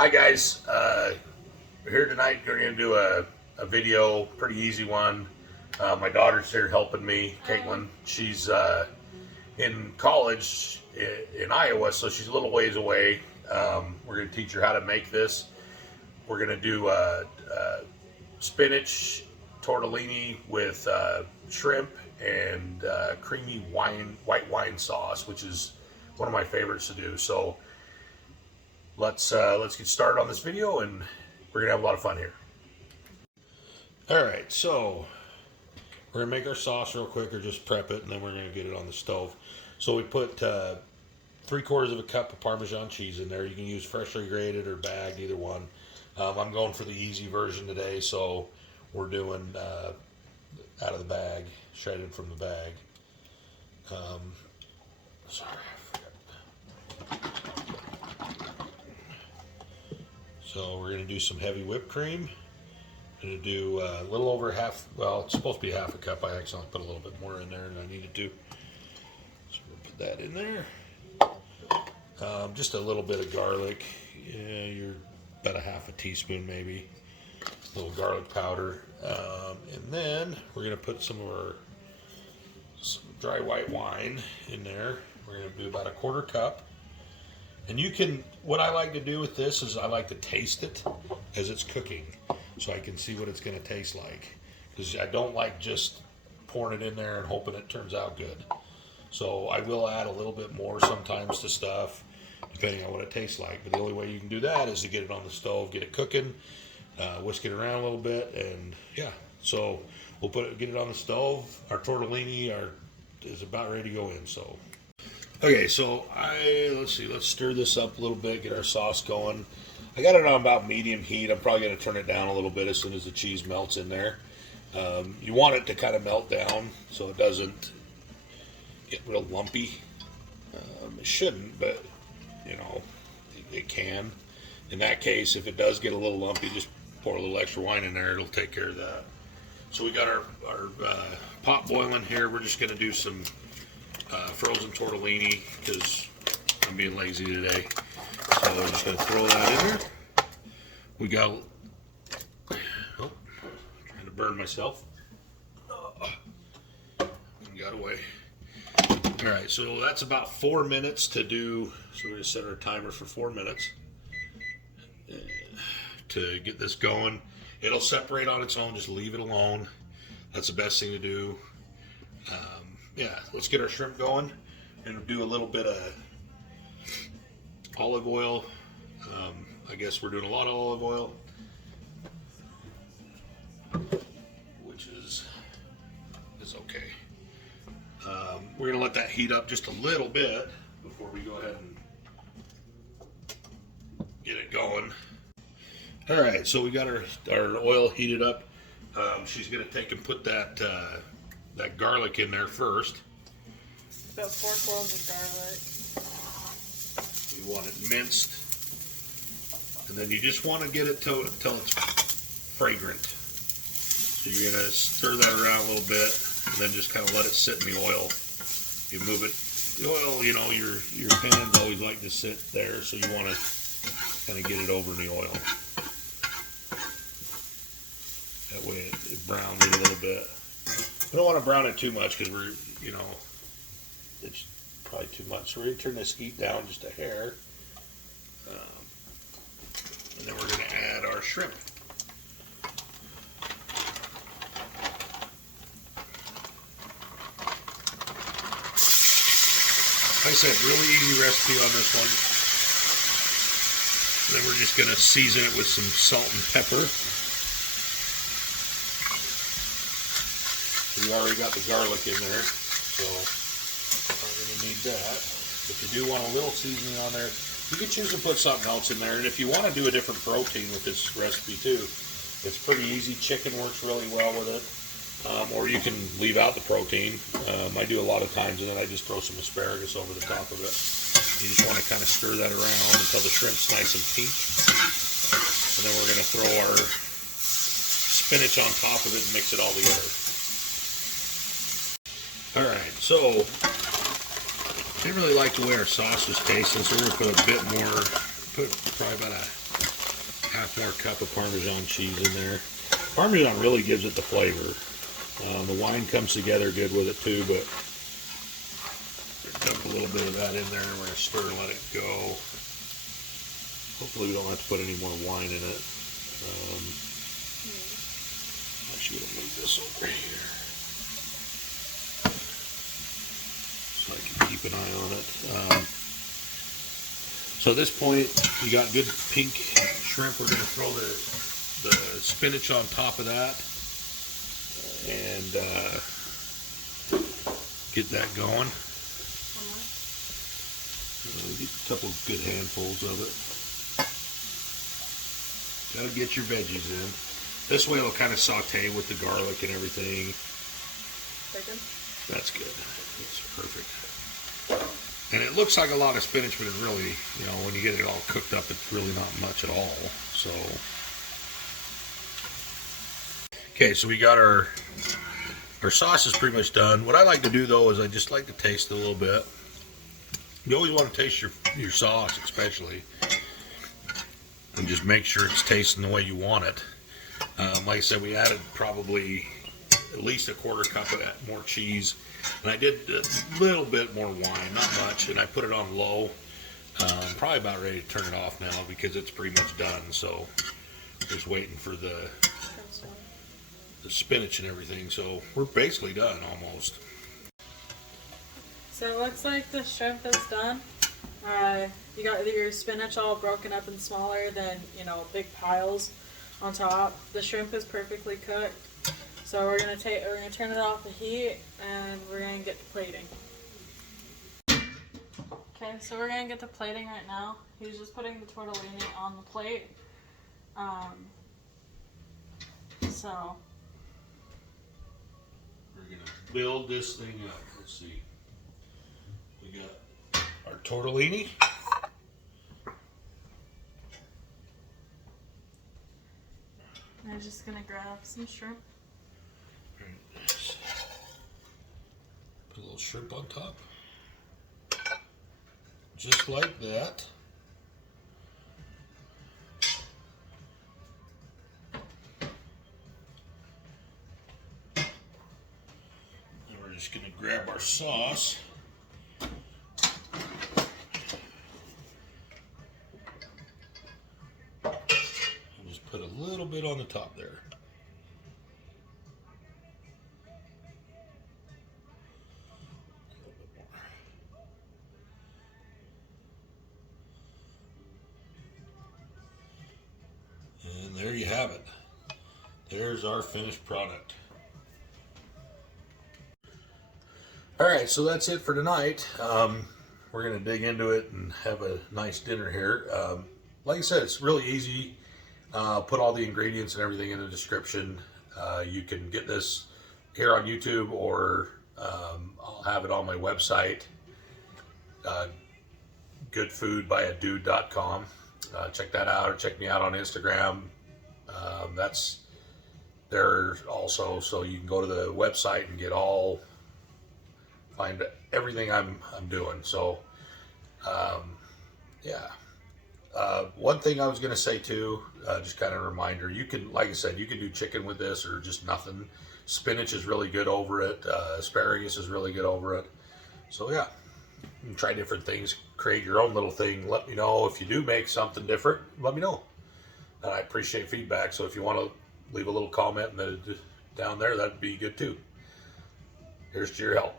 Hi guys, we're here tonight. We're going to do a video, pretty easy one. My daughter's here helping me, Caitlin. She's in college in Iowa, so she's a little ways away. We're going to teach her how to make this. We're going to do spinach tortellini with shrimp and creamy white wine sauce, which is one of my favorites to do. So let's get started on this video, and we're gonna have a lot of fun here. All right, so we're gonna make our sauce real quick, or just prep it, and then we're gonna get it on the stove. So we put 3/4 of a cup of Parmesan cheese in there. You can use freshly grated or bagged, either one. I'm going for the easy version today, so we're doing out of the bag, shredded from the bag. Sorry, I forgot. So we're going to do some heavy whipped cream. I'm going to do a little over half, well, it's supposed to be half a cup. I accidentally put a little bit more in there than I needed to. So we'll put that in there. Just a little bit of garlic. Yeah, you're about a half a teaspoon maybe. A little garlic powder. And then we're going to put some dry white wine in there. We're going to do about a 1/4 cup. And you can, what I like to do with this is I like to taste it as it's cooking, so I can see what it's going to taste like. Because I don't like just pouring it in there and hoping it turns out good. So I will add a little bit more sometimes to stuff, depending on what it tastes like. But the only way you can do that is to get it on the stove, get it cooking, whisk it around a little bit, and yeah. So we'll get it on the stove. Our tortellini is about ready to go in. So. Okay, so let's stir this up a little bit, get our sauce going. I got it on about medium heat. I'm probably going to turn it down a little bit as soon as the cheese melts in there. You want it to kind of melt down so it doesn't get real lumpy. It shouldn't, but you know, it can. In that case, if it does get a little lumpy, just pour a little extra wine in there. It'll take care of that. So we got our pot boiling here. We're just going to do some frozen tortellini because I'm being lazy today. So I'm just going to throw that in there. We got, trying to burn myself. Got away. All right, so that's about 4 minutes to do. So we're going to set our timer for 4 minutes to get this going. It'll separate on its own. Just leave it alone. That's the best thing to do. Yeah, let's get our shrimp going and do a little bit of olive oil. I guess we're doing a lot of olive oil, which is okay. We're going to let that heat up just a little bit before we go ahead and get it going. All right, so we got our oil heated up. She's going to take and put that garlic in there first. About 4 cloves of garlic. You want it minced, and then you just want to get it till it's fragrant. So you're going to stir that around a little bit, and then just kind of let it sit in the oil. You move it. The oil, you know, your pans always like to sit there, so you want to kind of get it over in the oil. That way it browns it a little bit. We don't want to brown it too much because it's probably too much. So we're going to turn this heat down just a hair. And then we're going to add our shrimp. Like I said, really easy recipe on this one. And then we're just going to season it with some salt and pepper. We already got the garlic in there, so we're going to need that. If you do want a little seasoning on there, you can choose to put something else in there. And if you want to do a different protein with this recipe too, it's pretty easy. Chicken works really well with it. Or you can leave out the protein. I do a lot of times, and then I just throw some asparagus over the top of it. You just want to kind of stir that around until the shrimp's nice and pink. And then we're going to throw our spinach on top of it and mix it all together. All right, so I didn't really like the way our sauce was tasting, so we're going to put a bit more, put probably about a more cup of Parmesan cheese in there. Parmesan really gives it the flavor. The wine comes together good with it too, but dump a little bit of that in there, and we're going to stir and let it go. Hopefully we don't have to put any more wine in it. Actually, we'll move this over here so I can keep an eye on it. So at this point, you got good pink shrimp. We're going to throw the spinach on top of that and get that going. Get a couple good handfuls of it. Got to get your veggies in. This way it'll kind of saute with the garlic and everything. Bacon? That's good. That's perfect. And it looks like a lot of spinach, but it's really, you know, when you get it all cooked up, it's really not much at all. So, okay, so we got our sauce is pretty much done. What I like to do though is I just like to taste it a little bit. You always want to taste your sauce, especially, and just make sure it's tasting the way you want it. Like I said, we added probably at least a quarter cup of more cheese, and I did a little bit more wine, not much, and I put it on low. Probably about ready to turn it off now because it's pretty much done. So just waiting for the spinach and everything. So we're basically done almost. So it looks like the shrimp is done. You got your spinach all broken up and smaller than, you know, big piles on top. The shrimp is perfectly cooked. So we're gonna turn it off the heat and we're gonna get to plating. Okay, so we're gonna get to plating right now. He's just putting the tortellini on the plate. So We're gonna build this thing up. Let's see. We got our tortellini. I'm just gonna grab some shrimp. Put a little shrimp on top. Just like that. And we're just going to grab our sauce. And just put a little bit on the top there. And there you have it. There's our finished product. All right, so that's it for tonight. We're going to dig into it and have a nice dinner here. Like I said, it's really easy. Put all the ingredients and everything in the description. You can get this here on YouTube, or I'll have it on my website, goodfoodbyadude.com. Check that out, or check me out on Instagram. That's there also, so you can go to the website and find everything I'm doing. So yeah. One thing I was going to say too, just kind of a reminder, you can, like I said, you can do chicken with this or just nothing. Spinach is really good over it. Asparagus is really good over it. So yeah, you can try different things, create your own little thing. Let me know if you do make something different. Let me know. And I appreciate feedback. So if you want to leave a little comment down there, that'd be good too. Here's to your help.